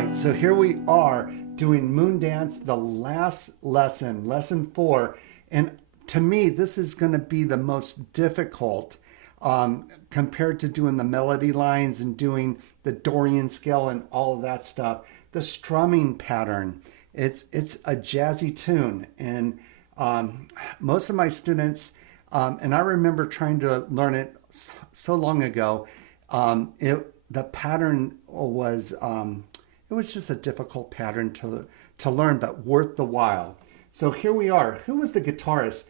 right, so here we are doing Moondance, the last lesson, lesson 4. And to me, this is going to be the most difficult compared to doing the melody lines and doing the Dorian scale and all of that stuff. The strumming pattern, it's a jazzy tune. And most of my students, and I remember trying to learn it so long ago, the pattern was it was just a difficult pattern to learn, but worth the while. So here we are. Who was the guitarist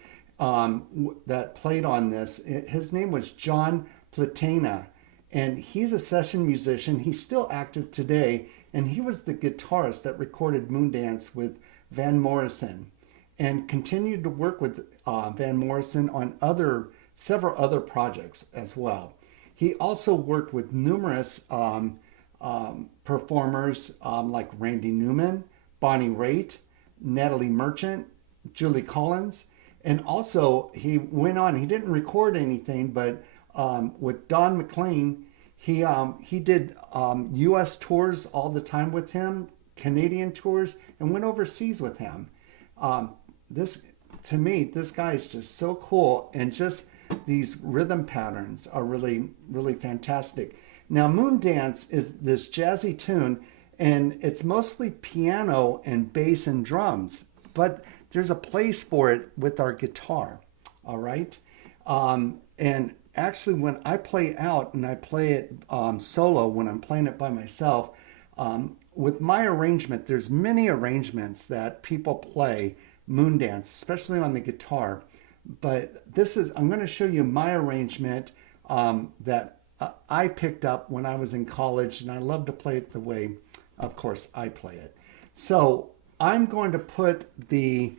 that played on this? His name was John Platana, and he's a session musician. He's still active today, and he was the guitarist that recorded Moondance with Van Morrison, and continued to work with Van Morrison on several other projects as well. He also worked with numerous performers like Randy Newman, Bonnie Raitt, Natalie Merchant, Julie Collins, and also he went on. He didn't record anything, but with Don McLean, he did U.S. tours all the time with him, Canadian tours, and went overseas with him. To me, this guy is just so cool, and just these rhythm patterns are really, really fantastic. Now, Moondance is this jazzy tune, and it's mostly piano and bass and drums, but there's a place for it with our guitar, all right? And actually, when I play out and I play it solo, when I'm playing it by myself, with my arrangement, there's many arrangements that people play Moondance, especially on the guitar. But I'm going to show you my arrangement that I picked up when I was in college, and I love to play it the way, of course, I play it. So I'm going to put the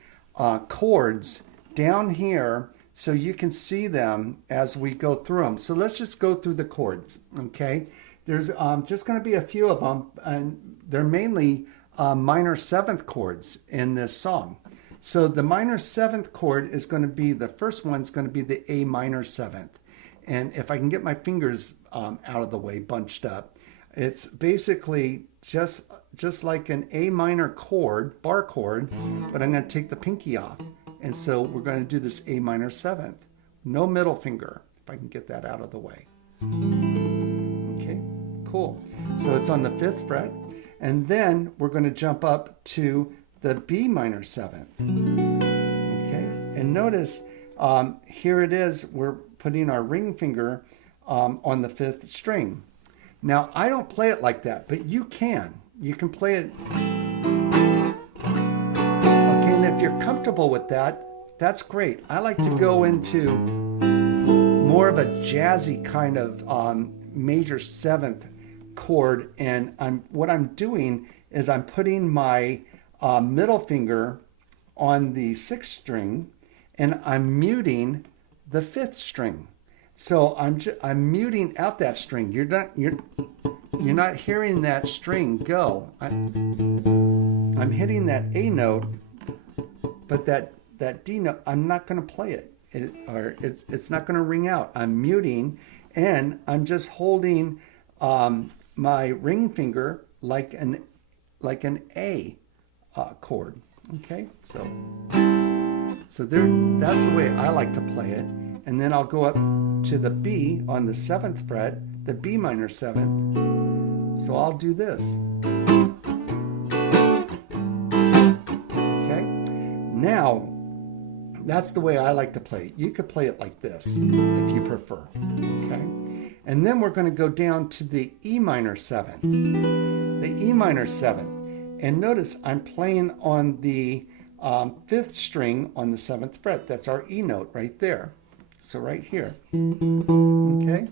chords down here so you can see them as we go through them. So let's just go through the chords, okay? There's just going to be a few of them, and they're mainly minor seventh chords in this song. So the minor seventh chord is going to be, the first one's going to be the A minor seventh. And if I can get my fingers out of the way, bunched up, it's basically just like an A minor chord, bar chord, but I'm going to take the pinky off. And so we're going to do this A minor seventh. No middle finger, if I can get that out of the way. Okay, cool. So it's on the 5th fret. And then we're going to jump up to the B minor seventh. Okay, and notice here it is, we're putting our ring finger on the 5th string. Now, I don't play it like that, but you can. You can play it. Okay, and if you're comfortable with that, that's great. I like to go into more of a jazzy kind of major 7th chord, and what I'm doing is I'm putting my middle finger on the 6th string, and I'm muting the 5th string. So I'm muting out that string. You're not hearing that string go. I'm hitting that A note, but that D note, I'm not going to play it. It's not going to ring out. I'm muting, and I'm just holding my ring finger like an A chord. Okay, so there. That's the way I like to play it. And then I'll go up to the B on the 7th fret, the B minor 7th. So I'll do this. Okay, now that's the way I like to play it. You could play it like this if you prefer. Okay, and then we're going to go down to the E minor 7th, the E minor 7th. And notice I'm playing on the 5th string on the 7th fret. That's our E note right there. So right here. Okay?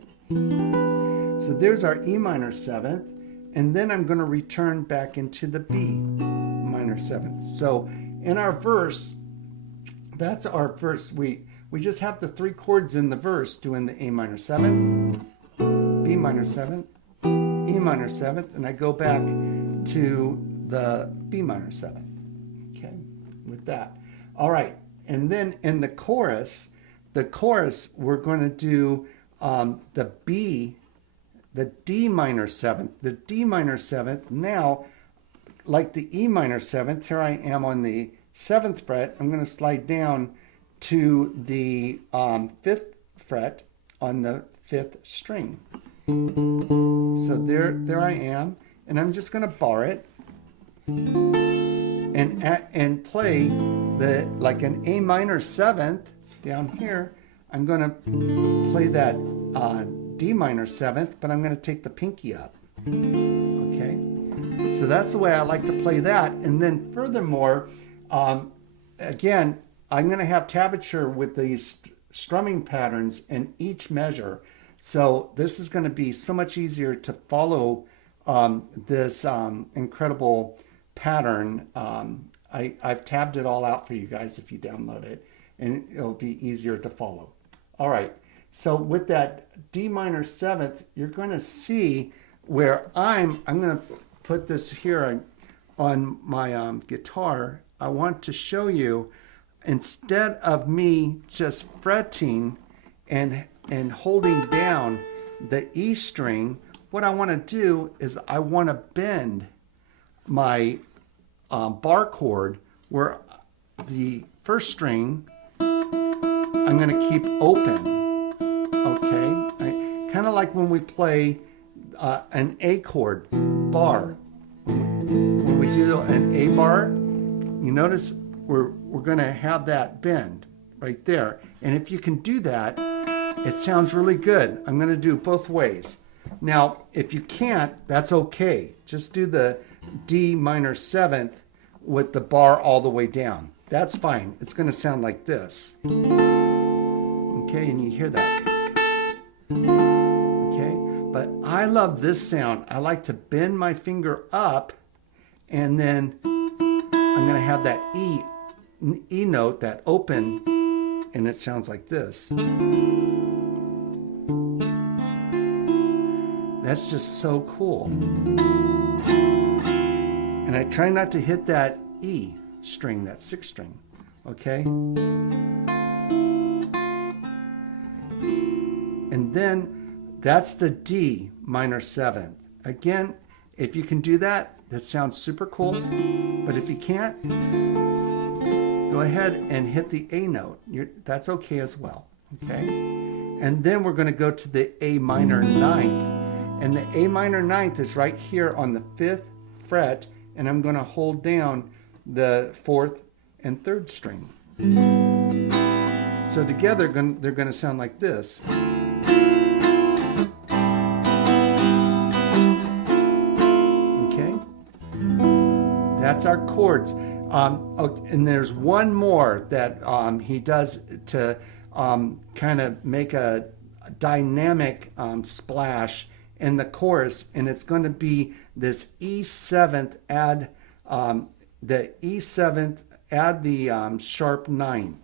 So there's our E minor 7th. And then I'm going to return back into the B minor 7th. So in our verse, that's our verse. We just have the 3 chords in the verse doing the A minor 7th, B minor 7th, E minor 7th, and I go back to the B minor 7th, okay, with that. All right, and then in the chorus, we're going to do the D minor 7th. The D minor 7th, now like the E minor seventh, here I am on the 7th fret. I'm going to slide down to the 5th fret on the 5th string. So there I am, and I'm just going to bar it and play the like an A minor 7th down here. I'm going to play that D minor 7th, but I'm going to take the pinky up. Okay, so that's the way I like to play that. And then furthermore, again, I'm going to have tablature with these strumming patterns in each measure. So this is going to be so much easier to follow this incredible pattern. I've tabbed it all out for you guys if you download it, and it'll be easier to follow. All right, so with that D minor 7th, you're going to see where I'm going to put this here on my guitar. I want to show you, instead of me just fretting and holding down the E string, what I want to do is I want to bend my bar chord where the first string I'm going to keep open. Okay, kind of like when we play an A chord bar. When we do an A bar, you notice we're going to have that bend right there. And if you can do that, it sounds really good. I'm going to do both ways. Now, if you can't, that's okay. Just do the D minor 7th with the bar all the way down. That's fine. It's going to sound like this. Okay, and you hear that. Okay, but I love this sound. I like to bend my finger up, and then I'm going to have that E note, that open, and it sounds like this. That's just so cool. And I try not to hit that E string, that 6th string, okay? And then that's the D minor 7th. Again, if you can do that, that sounds super cool. But if you can't, go ahead and hit the A note. That's okay as well, okay? And then we're going to go to the A minor 9th. And the A minor 9th is right here on the 5th fret, and I'm going to hold down the 4th and 3rd string. So together they're going to sound like this. Okay? That's our chords. And there's one more that he does to kind of make a dynamic splash in the chorus, and it's going to be this E7th add the E7th add the sharp 9th.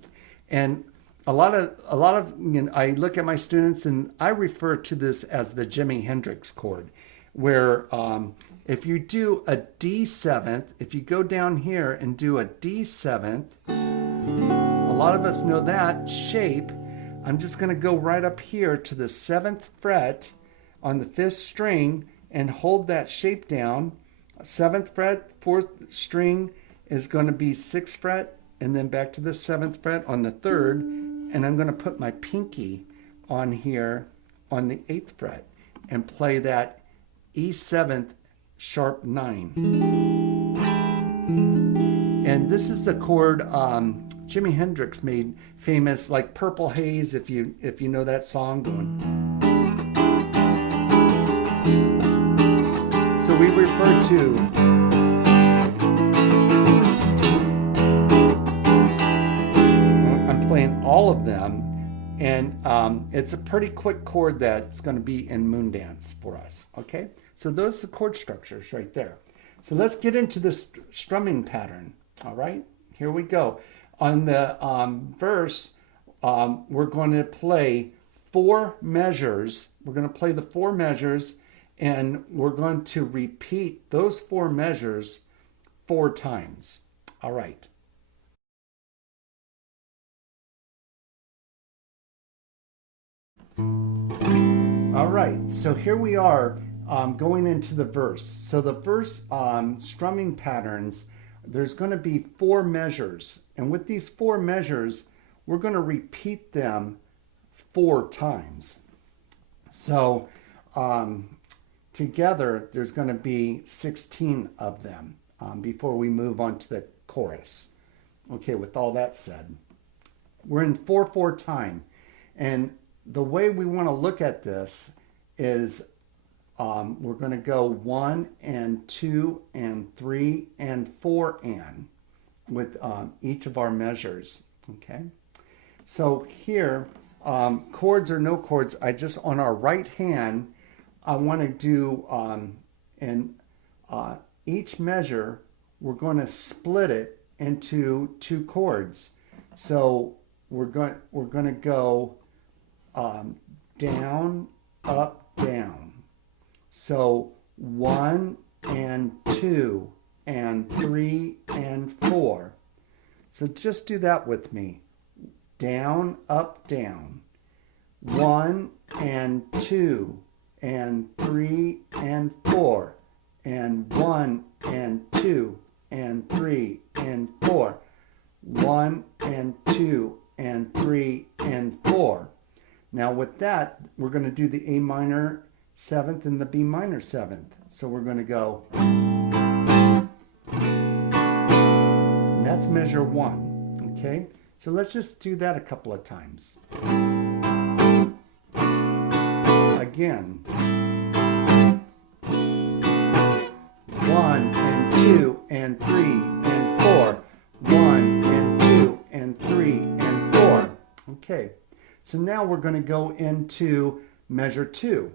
And a lot of you know, I look at my students and I refer to this as the Jimi Hendrix chord, where if you do a D7th, if you go down here and do a D7th, a lot of us know that shape. I'm just going to go right up here to the 7th fret on the 5th string and hold that shape down. 7th fret, 4th string is going to be 6th fret, and then back to the 7th fret on the 3rd, and I'm going to put my pinky on here on the 8th fret and play that E7th sharp 9. And this is a chord Jimi Hendrix made famous, like Purple Haze, if you know that song, going. So we refer to I'm playing all of them, and it's a pretty quick chord that's going to be in Moondance for us. Okay, so those are the chord structures right there. So let's get into this strumming pattern. All right, here we go. On the verse, we're going to play 4 measures. We're going to play the 4 measures, and we're going to repeat those 4 measures 4 times. All right. All right, so here we are going into the verse. So the verse strumming patterns, there's going to be 4 measures. And with these 4 measures, we're going to repeat them 4 times. So together, there's going to be 16 of them before we move on to the chorus. Okay, with all that said, we're in 4/4 time. And the way we want to look at this is we're going to go 1 and 2 and 3 and 4 and with each of our measures. Okay, so here, chords or no chords, I just on our right hand, I want to do in each measure, we're going to split it into 2 chords. So we're going to go down, up, down. So 1 and 2 and 3 and 4. So just do that with me. Down, up, down. 1 and 2 and 3 and 4. And 1 and 2 and 3 and 4. 1 and 2 and 3 and 4. Now with that, we're going to do the A minor 7th and the B minor 7th. So we're going to go, and that's measure 1. Okay, so let's just do that a couple of times. Again, 1 and 2 and 3 and 4. 1 and 2 and 3 and 4. Okay, so now we're going to go into measure 2.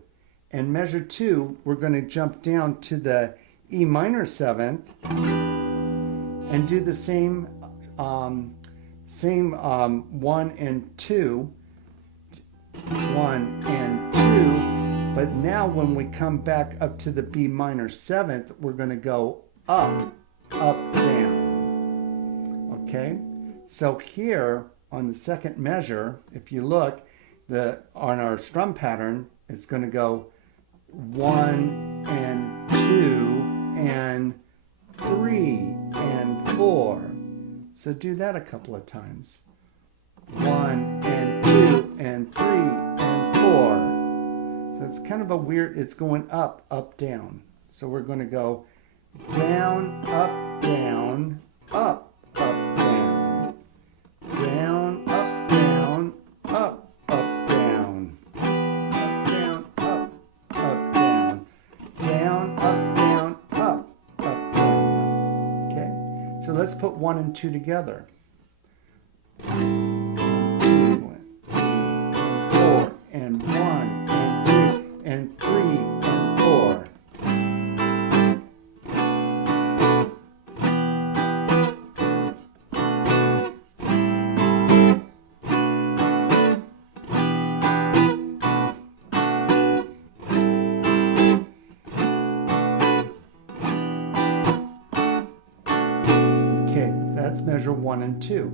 And measure 2, we're going to jump down to the E minor 7th and do the same 1 and 2, 1 and 2, but now when we come back up to the B minor 7th, we're going to go up, up, down. Okay, so here on the second measure, if you look, on our strum pattern, it's going to go 1 and 2 and 3 and 4. So do that a couple of times. 1 and 2 and 3 and 4. So it's kind of a weird, it's going up, up, down. So we're going to go down, up, down, up, up, down. Down, up, down, up, up, down. Up, down, up, up, down. Down, up, down, up, up, down. Okay, so let's put 1 and 2 together. 2 and 4 and 1 and 2 and 3 and 4. Measure 1 and 2.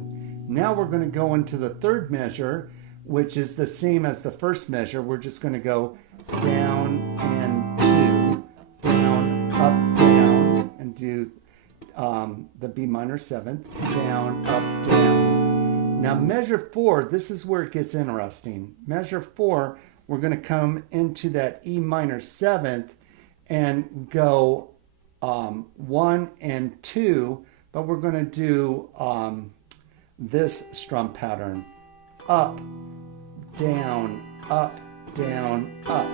Now we're going to go into the third measure, which is the same as the first measure. We're just going to go down and 2, down, up, down, and do the B minor 7th, down, up, down. Now measure 4, this is where it gets interesting. Measure 4, we're going to come into that E minor 7th and go 1 and 2, but we're going to do this strum pattern. Up, down, up, down, up.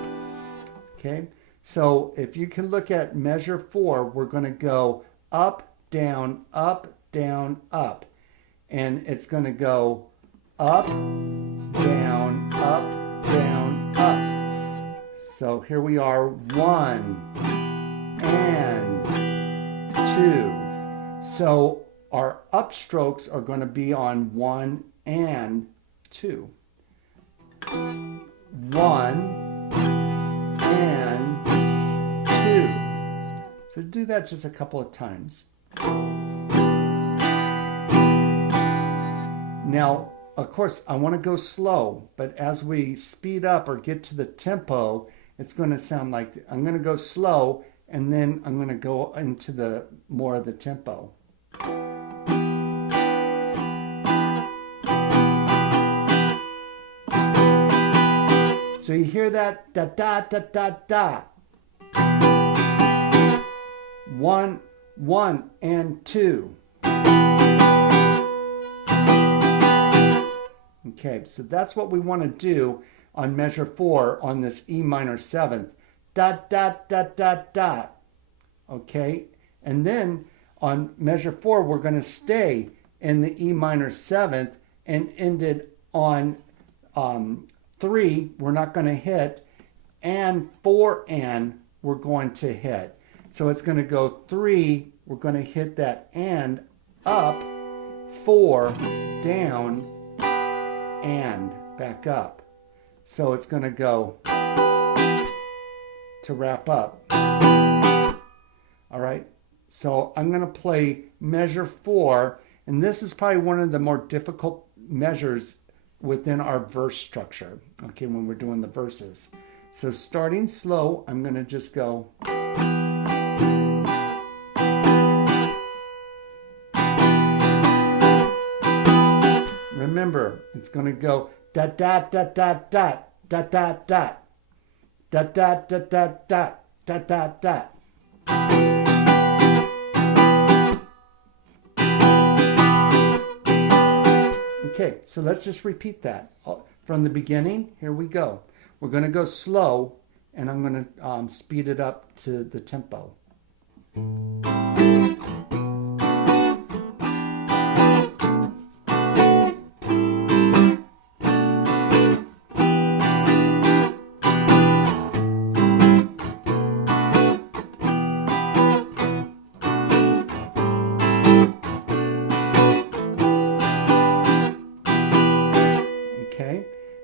Okay, so if you can look at measure 4, we're going to go up, down, up, down, up. And it's going to go up, down, up, down, up. So here we are, 1 and 2. So our upstrokes are going to be on 1 and 2. 1 and 2. So do that just a couple of times. Now, of course, I want to go slow, but as we speed up or get to the tempo, it's going to sound like, I'm going to go slow, and then I'm going to go into the more of the tempo. So you hear that da da da da da. 1, 1, and 2. Okay, so that's what we want to do on measure 4 on this E minor 7th. Da da da da da. Okay, and then on measure 4 we're going to stay in the E minor 7th and end it on 3 we're not going to hit, and 4 and we're going to hit. So it's going to go 3, we're going to hit that and up, 4 down, and back up. So it's going to go to wrap up. All right, so I'm going to play measure 4, and this is probably one of the more difficult measures within our verse structure, okay, when we're doing the verses. So starting slow, I'm going to just go. Remember, it's going to go da da da da da da da da da da da da da da da da. Okay, so let's just repeat that from the beginning. Here we go. We're going to go slow, and I'm going to speed it up to the tempo.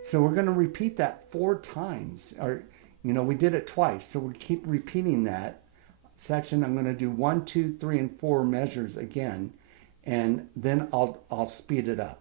So we're going to repeat that 4 times, or we did it twice, so we keep repeating that section. I'm going to do 1, 2, 3, and 4 measures again, and then I'll speed it up.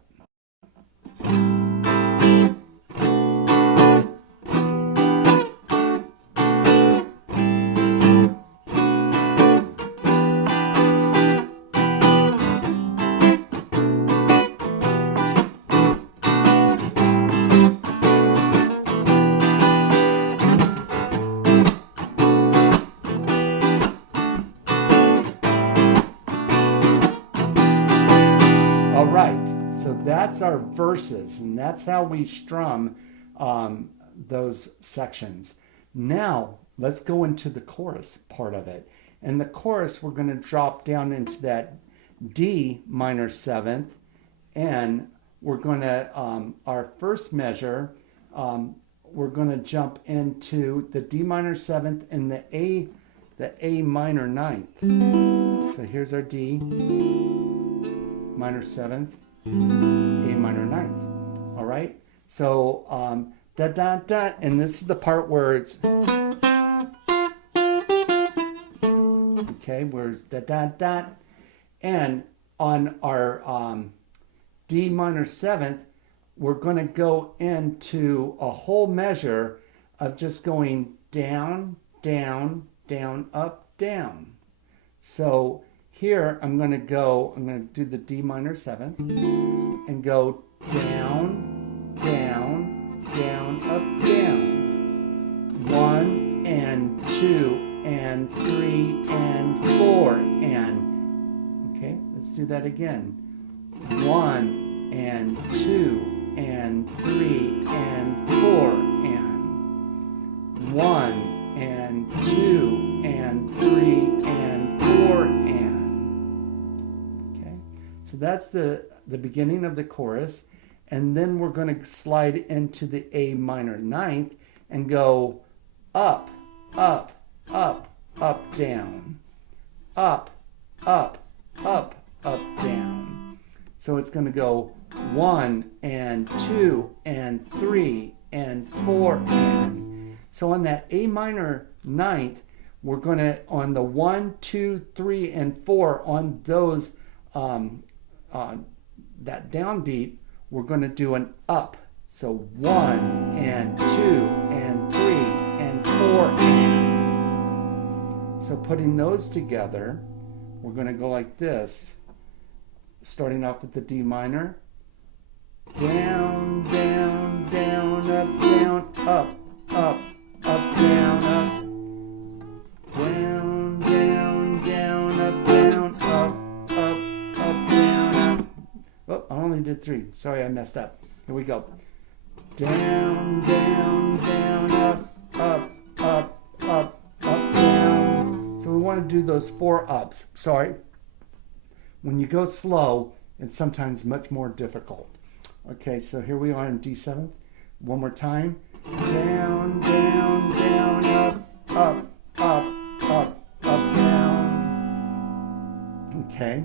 That's our verses, and that's how we strum those sections. Now let's go into the chorus part of it. And the chorus, we're going to drop down into that D minor 7th, and we're going to our first measure, we're going to jump into the D minor 7th and the A minor 9th. So here's our D minor 7th, A minor 9th. All right, so da da da, and this is the part where it's okay, where it's da da da, and on our D minor 7th, we're going to go into a whole measure of just going down, down, down, up, down. So here I'm going to do the D minor 7th and go down, down, down, up, down. 1 and 2 and 3 and 4 and, okay, let's do that again. 1 and 2 and 3 and 4 and 1 and 2 and 3 and 4 and, okay, so that's the beginning of the chorus. And then we're going to slide into the A minor 9th and go up, up, up, up, down, up, up, up, up, down. So it's going to go 1 and 2 and 3 and 4 and. So on that A minor 9th, we're going to, on the 1, 2, 3, and 4, on those, that downbeat, we're going to do an up. So 1 and 2 and 3 and 4 and. So putting those together, we're going to go like this, starting off with the D minor. Down, down, down, up, down, up, up, up, down, up. Down, down, down, up, down, up, up, up, down, up. Oh, I only did 3. Sorry, I messed up. Here we go. Down, down, down, up, up, up, up, up, down. So we want to do those 4 ups. Sorry. When you go slow, it's sometimes much more difficult. Okay, so here we are in D7. One more time. Down, down, down, up, up, up, up, up, down. Okay,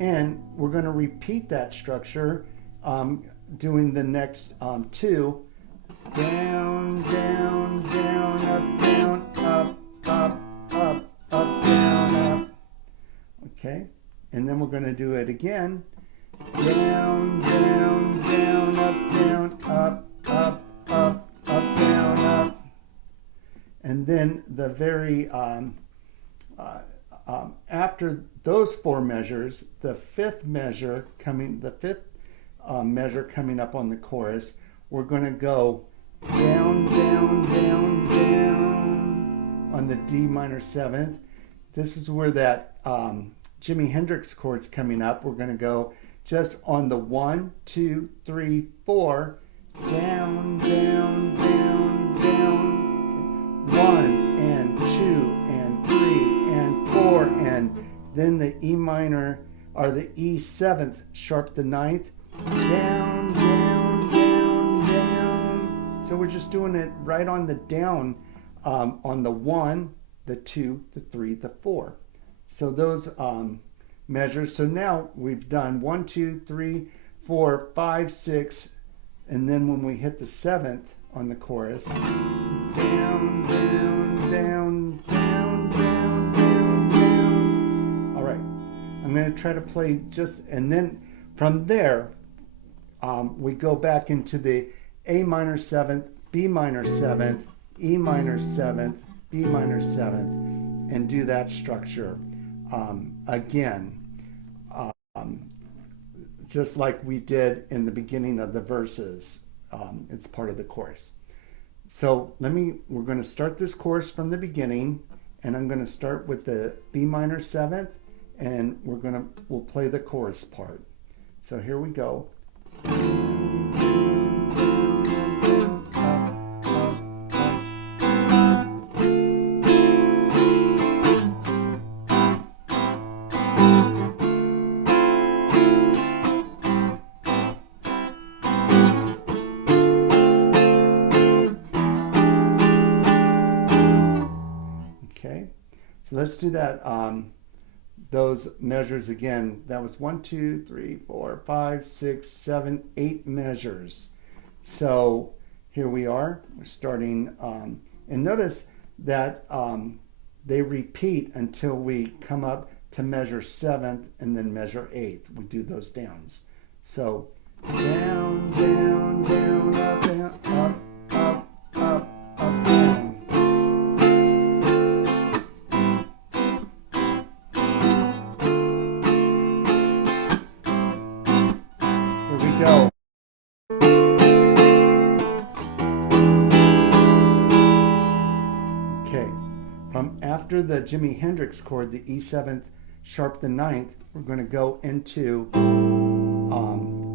and we're going to repeat that structure, doing the next 2. Down, down, down, up, down, up, up, up, up, down, up. Okay, and then we're going to do it again. Down, down, down, up, down, up, up, up, up, down, up. And then the very, after those 4 measures, the fifth measure coming up on the chorus, we're going to go down, down, down, down on the D minor 7th. This is where that Jimi Hendrix chord's coming up. We're going to go just on the 1, 2, 3, 4, down, down, down, down. 1 and 2 and 3 and 4, and then the E minor, or the E 7th sharp the 9th, down, down, down, down. So we're just doing it right on the down, on the 1, the 2, the 3, the 4. So those measures. So now we've done 1, 2, 3, 4, 5, 6, and then when we hit the 7th on the chorus, down, down, down, down, down, down, down. All right, I'm going to try to play just, and then from there, we go back into the A minor 7th, B minor 7th, E minor 7th, B minor 7th, and do that structure again, just like we did in the beginning of the verses. It's part of the chorus. So we're going to start this chorus from the beginning, and I'm going to start with the B minor 7th, and we'll play the chorus part. So here we go. So let's do that, those measures again. That was 1, 2, 3, 4, 5, 6, 7, 8 measures. So here we are, we're starting, and notice that they repeat until we come up to measure 7th and then measure 8th. We do those downs. So down, down, down, up, down, up, up, up, up, down. Go. Okay, from after the Jimi Hendrix chord, the E 7th sharp the 9th, we're going to go into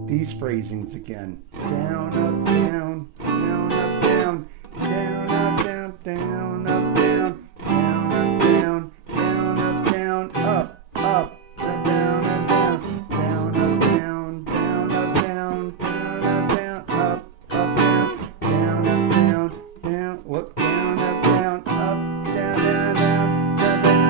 these phrasings again. Down, up, down, down, up, down, down, up, down, down, up, down, down, up, down, down, up, down, up, up, down, up, down, down, up, down, down, up, down, down, up, down, up, up, down, down, up, down, down, whoop, down, up, down, up, down, down, down, down, down.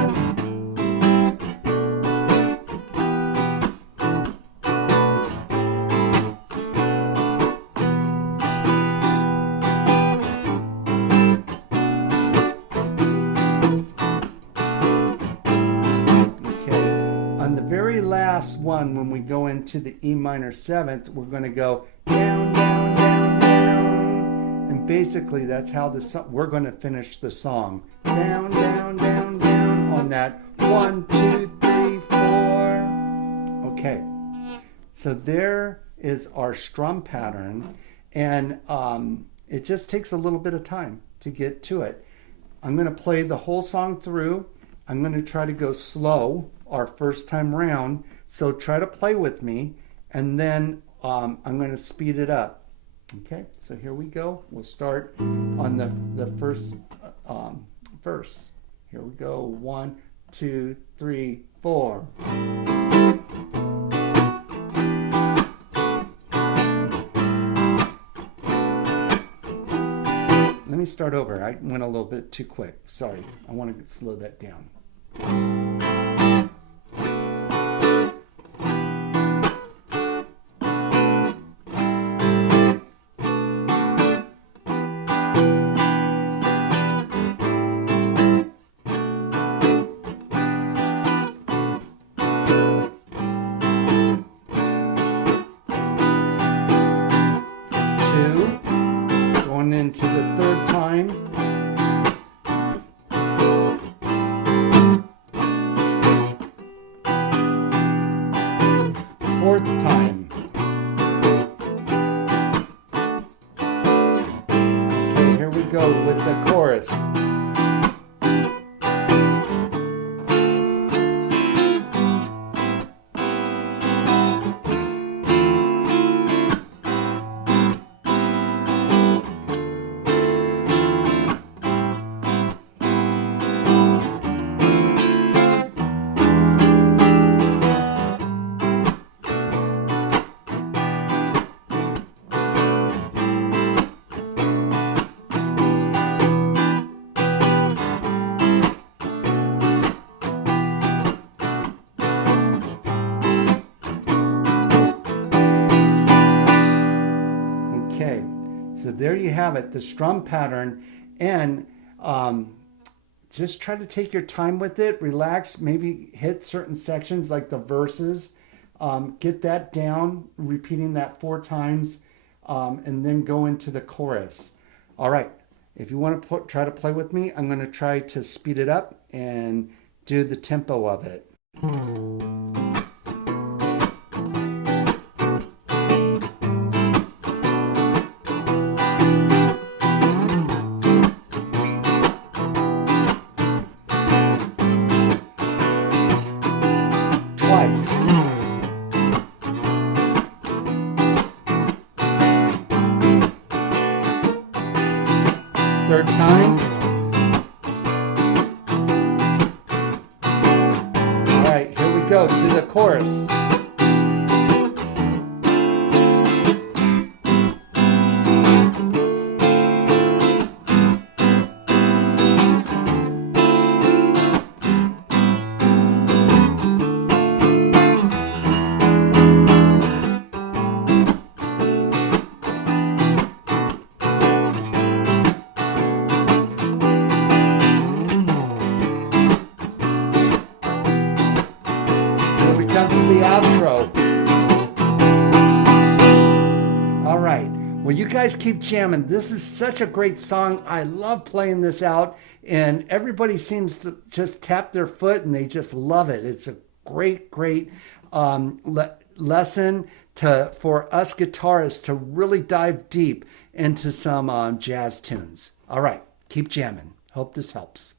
Last one, when we go into the E minor 7th, we're going to go down, down, down, down, and And basically that's how we're going to finish the song. Down, down, down, down on that 1, 2, 3, 4. Okay, so there is our strum pattern, and it just takes a little bit of time to get to it. I'm going to play the whole song through. I'm going to try to go slow our first time round, so try to play with me, and then I'm going to speed it up. Okay, so here we go. We'll start on the first verse. Here we go. 1, 2, 3, 4. Let me start over. I went a little bit too quick. Sorry. I want to slow that down. 2, going into the third time. 4th time. Okay, here we go with the chorus. So there you have it, the strum pattern, and just try to take your time with it, relax, maybe hit certain sections like the verses, get that down, repeating that 4 times, and then go into the chorus. All right, if you want to try to play with me, I'm going to try to speed it up and do the tempo of it. Twice. Third time. All right, here we go to the chorus. Come to the outro. All right. Well, you guys keep jamming. This is such a great song. I love playing this out, and everybody seems to just tap their foot and they just love it. It's a great lesson for us guitarists to really dive deep into some jazz tunes. All right. Keep jamming. Hope this helps.